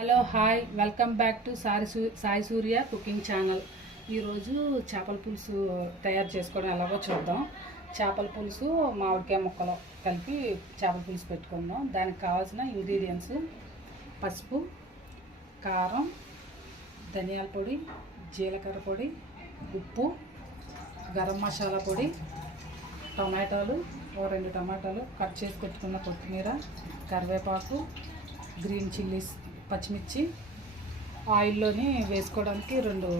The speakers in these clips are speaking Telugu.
Hello hi. Welcome back to సారి సూ సాయి సూర్య కుకింగ్ ఛానల్. ఈరోజు చేపల పులుసు తయారు చేసుకోవడం ఎలాగో చూద్దాం. చేపల పులుసు మామిడికాయ ముక్కలు కలిపి చేపల పులుసు పెట్టుకుందాం. దానికి కావాల్సిన ఇంగ్రీడియంట్స్ పసుపు కారం ధనియాల పొడి జీలకర్ర పొడి ఉప్పు గరం మసాలా పొడి టమాటాలు ఓ రెండు టమాటాలు కట్ చేసి పెట్టుకున్న కొత్తిమీర కరివేపాకు గ్రీన్ చిల్లీస్ పచ్చిమిర్చి ఆయిల్లోని వేసుకోవడానికి రెండు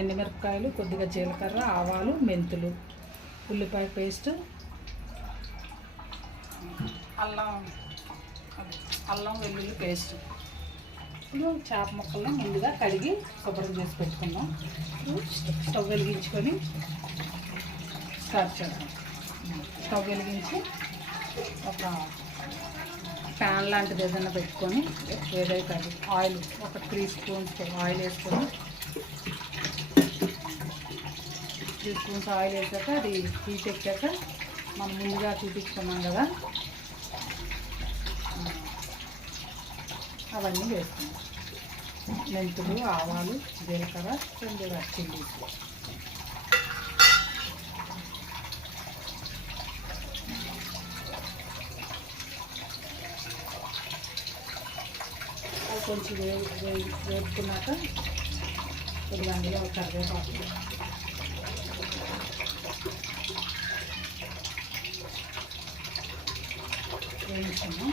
ఎండుమిరపకాయలు కొద్దిగా జీలకర్ర ఆవాలు మెంతులు ఉల్లిపాయ పేస్ట్ అల్లం అల్లం వెల్లుల్లి పేస్ట్. ఇప్పుడు చేప ముక్కల్ని ముందుగా కడిగి శుభ్రం చేసి పెట్టుకుందాం. స్టవ్ వెలిగించుకొని స్టార్ట్ చేద్దాం. స్టవ్ వెలిగించి ఒక ప్యాన్ లాంటిది ఏదైనా పెట్టుకొని ఏదైతే అది ఆయిల్ ఒక త్రీ స్పూన్స్ ఆయిల్ వేసుకొని త్రీ స్పూన్స్ ఆయిల్ వేసాక అది హీట్ ఎక్కాక మనం ముందుగా చూపించుకున్నాం కదా. అవన్నీ వేసుకున్నాం మెంతులు ఆవాలు జీలకర్ర రెండు చిల్లీస్ కొంచెం వే వేగు వేపుకున్నాక కొద్దిగా అందులో ఒక కరివేపాకు. వేయించుకున్నాం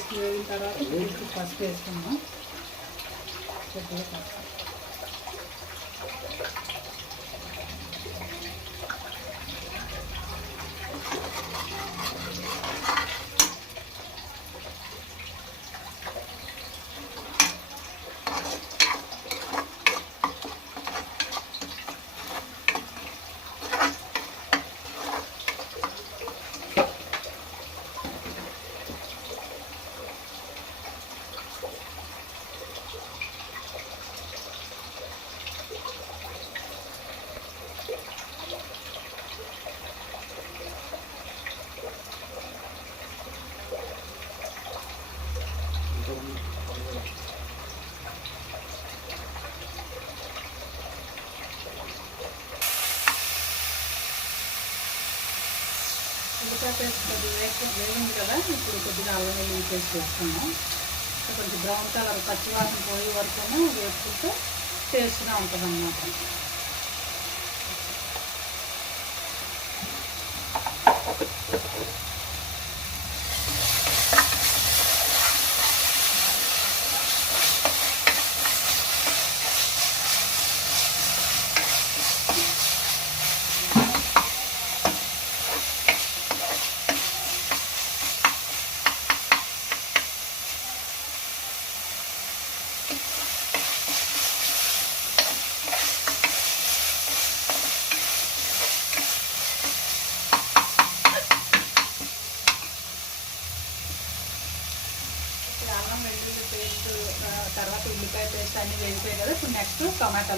ఉల్లిపాయ వేగిన తర్వాత పసుపు వేసుకున్నాం కొద్దిగా పసుపు కూడా పేస్ట్ కొద్దిగా వేస్తే వేగింది కదా? ఇప్పుడు కొద్దిగా అల్లం వెల్లుల్లి పేస్ట్ వేసుకున్నాం కొంచెం బ్రౌన్ కలర్ పచ్చివాసన పోయే వరకునే వేసుకుంటే టేస్ట్గా ఉంటుంది అన్నమాట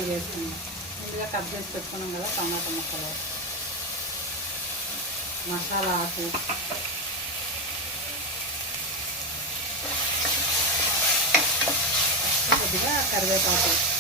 ముక్కలు వేసుకున్నాం ముందుగా కట్ చేసి పెట్టుకున్నాం కదా టమాటా ముక్కలు. మసాలా ఆకు. కొద్దిగా కరివేపాకు.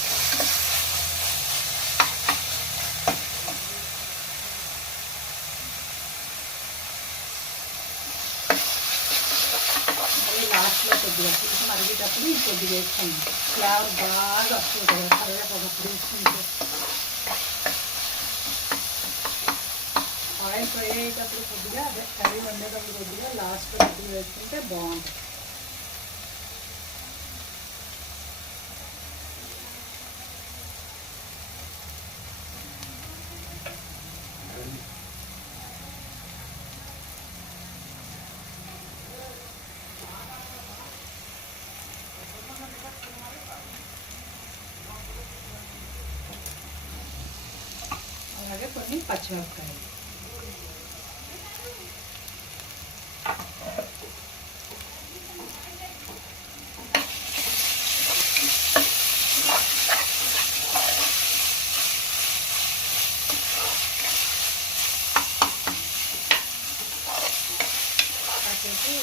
వేసుకున్నప్పుడు ఇంకొద్ది ఇంకొద్దిగా వేసుకోండి ఫ్లేవర్ బాగా వస్తుంది కదా కరివేపాకు అప్పుడు వేసుకుంటే ఆయిల్ ఫ్రై అయ్యేటప్పుడు కొద్దిగా అదే కర్రీ వండేటప్పుడు కొద్దిగా లాస్ట్ కొద్దిగా వేసుకుంటే బాగుంటుంది కొన్ని పచ్చిమిరపకాయలు కాసేపు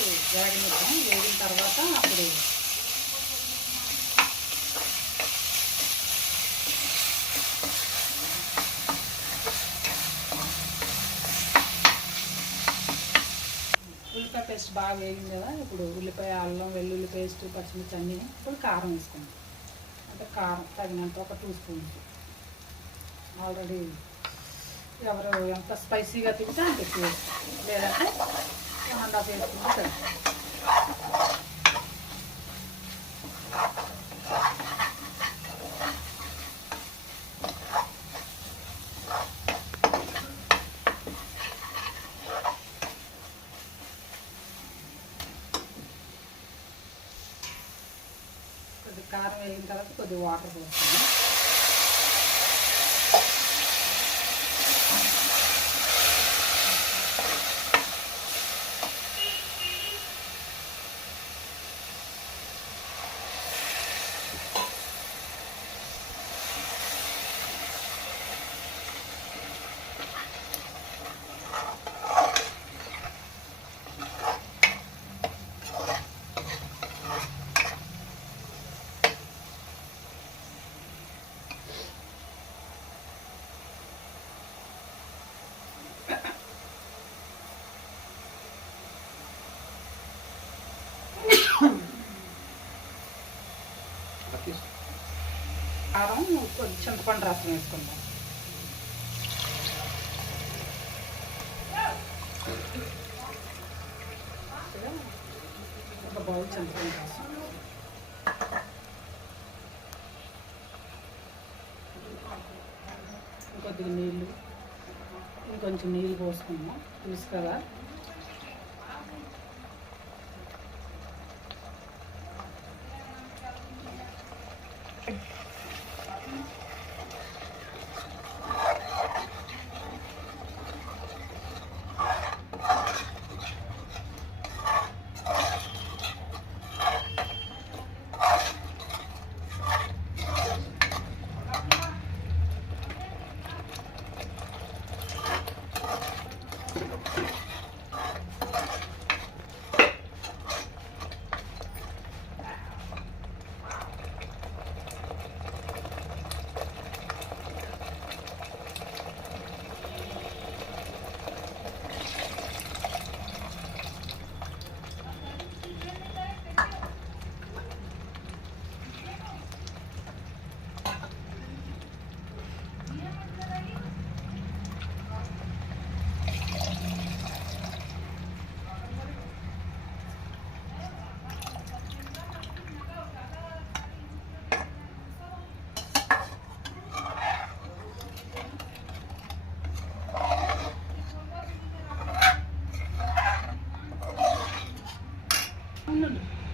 పేస్ట్ బాగా వేగింది? కదా ఇప్పుడు ఉల్లిపాయ అల్లం వెల్లుల్లి పేస్ట్ పచ్చిమిర్చి అన్నీ ఇప్పుడు కారం వేసుకుందాం. అంటే కారం తగినంత ఒక టూ స్పూన్స్ ఆల్రెడీ ఎవరు ఎంత స్పైసీగా తింటే అంత ఎక్కువ లేదంటే వన్ అండ్ హాఫ్ వేసుకుంటే కారం వేగిన తర్వాత కొద్దిగా వాటర్ పోస్తాను కారం కొంచెం చింతపండు రసం వేసుకుందాం. ఒక బౌల్ చింతపండు రసం. ఇంకొద్దిగా నీళ్ళు ఇంకొంచెం నీళ్ళు పోసుకుందాం. తెలుసు కదా?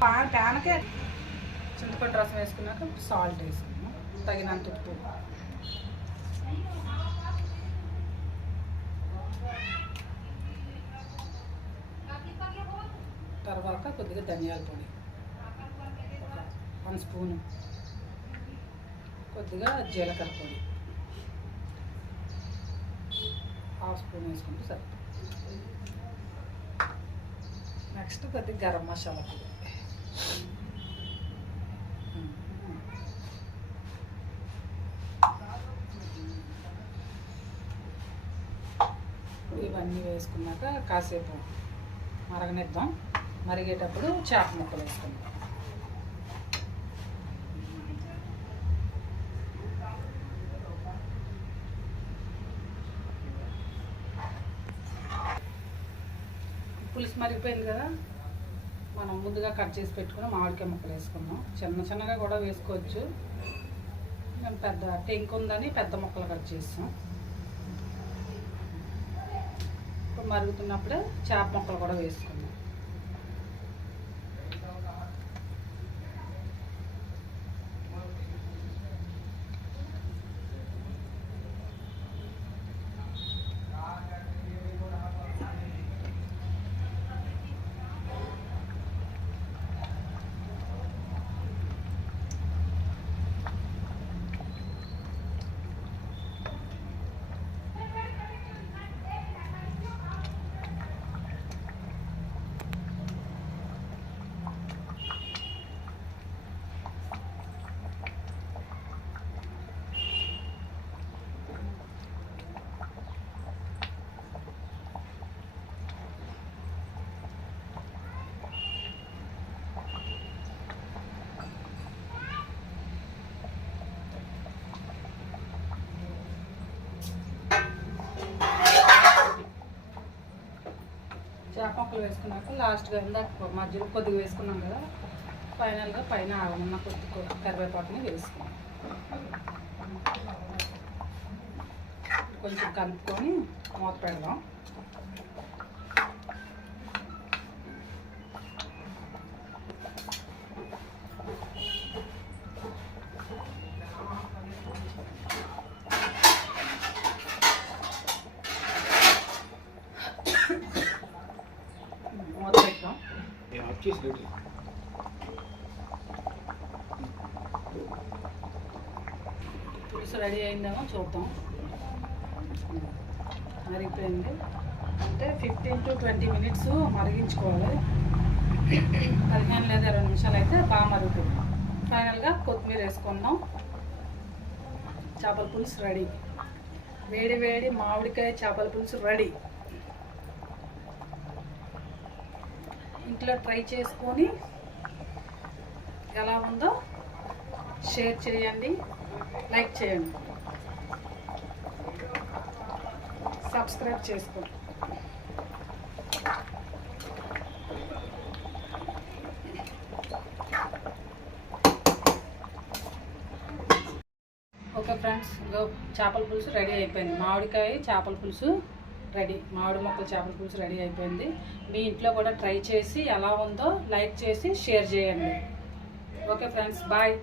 పా- ప్యాన్కే చింతపండు రసం వేసుకున్నాక సాల్ట్ వేసాము తగినంత ఉప్పు. తర్వాత కొద్దిగా ధనియాల పొడి. ఒక వన్ స్పూను. కొద్దిగా జీలకర్ర పొడి. హాఫ్ స్పూన్ వేసుకుంటే సరిపోతుంది. నెక్స్ట్ కొద్దిగా గరం మసాలా పొడి. ఇవన్నీ వేసుకున్నాక కాసేపు మరగనిద్దాం. మరిగేటప్పుడు చేప ముక్కలు వేసుకుందాం. పులుసు మరిగిపోయింది కదా? మనం ముందుగా కట్ చేసి పెట్టుకుని మామిడికాయ ముక్కలు వేసుకుందాం. చిన్న చిన్నగా కూడా వేసుకోవచ్చు. మేము పెద్ద టెంక్ ఉందని పెద్ద ముక్కలు కట్ చేస్తాం. ఇప్పుడు మరుగుతున్నప్పుడే చేప ముక్కలు కూడా వేసుకుందాం ఆకులు వేసుకున్నాక లాస్ట్గా ఇందాక మధ్యలో కొద్దిగా వేసుకున్నాం కదా ఫైనల్గా పైన ఆగమన్న కొద్ది కొద్ది కరివేపాకుని వేసుకున్నాం. కొంచెం కలుపుకొని మూత పెడదాం. Cheers, చేసి పులుసు రెడీ అయిందేమో చూద్దాం. మరిగిపోయింది. అంటే ఫిఫ్టీన్ టు ట్వంటీ మినిట్స్ మరిగించుకోవాలి. పదిహేను లేదా ఇరవై నిమిషాలు అయితే బాగా మరుగుతుంది. ఫైనల్గా కొత్తిమీర వేసుకుందాం. చేపల పులుసు రెడీ. వేడి వేడి మామిడికాయ చేపల పులుసు రెడీ. ఇంట్లో ట్రై చేసుకొని ఎలా ఉందో షేర్ చేయండి లైక్ చేయండి. సబ్స్క్రైబ్ చేసుకోండి. ఓకే ఫ్రెండ్స్ చేపల పులుసు రెడీ అయిపోయింది. మామిడికాయ చేపల పులుసు రెడీ. మామిడి మొక్కల చేపల పులుసు రెడీ అయిపోయింది. మీ ఇంట్లో కూడా ట్రై చేసి ఎలా ఉందో లైక్ చేసి షేర్ చేయండి. Okay friends bye.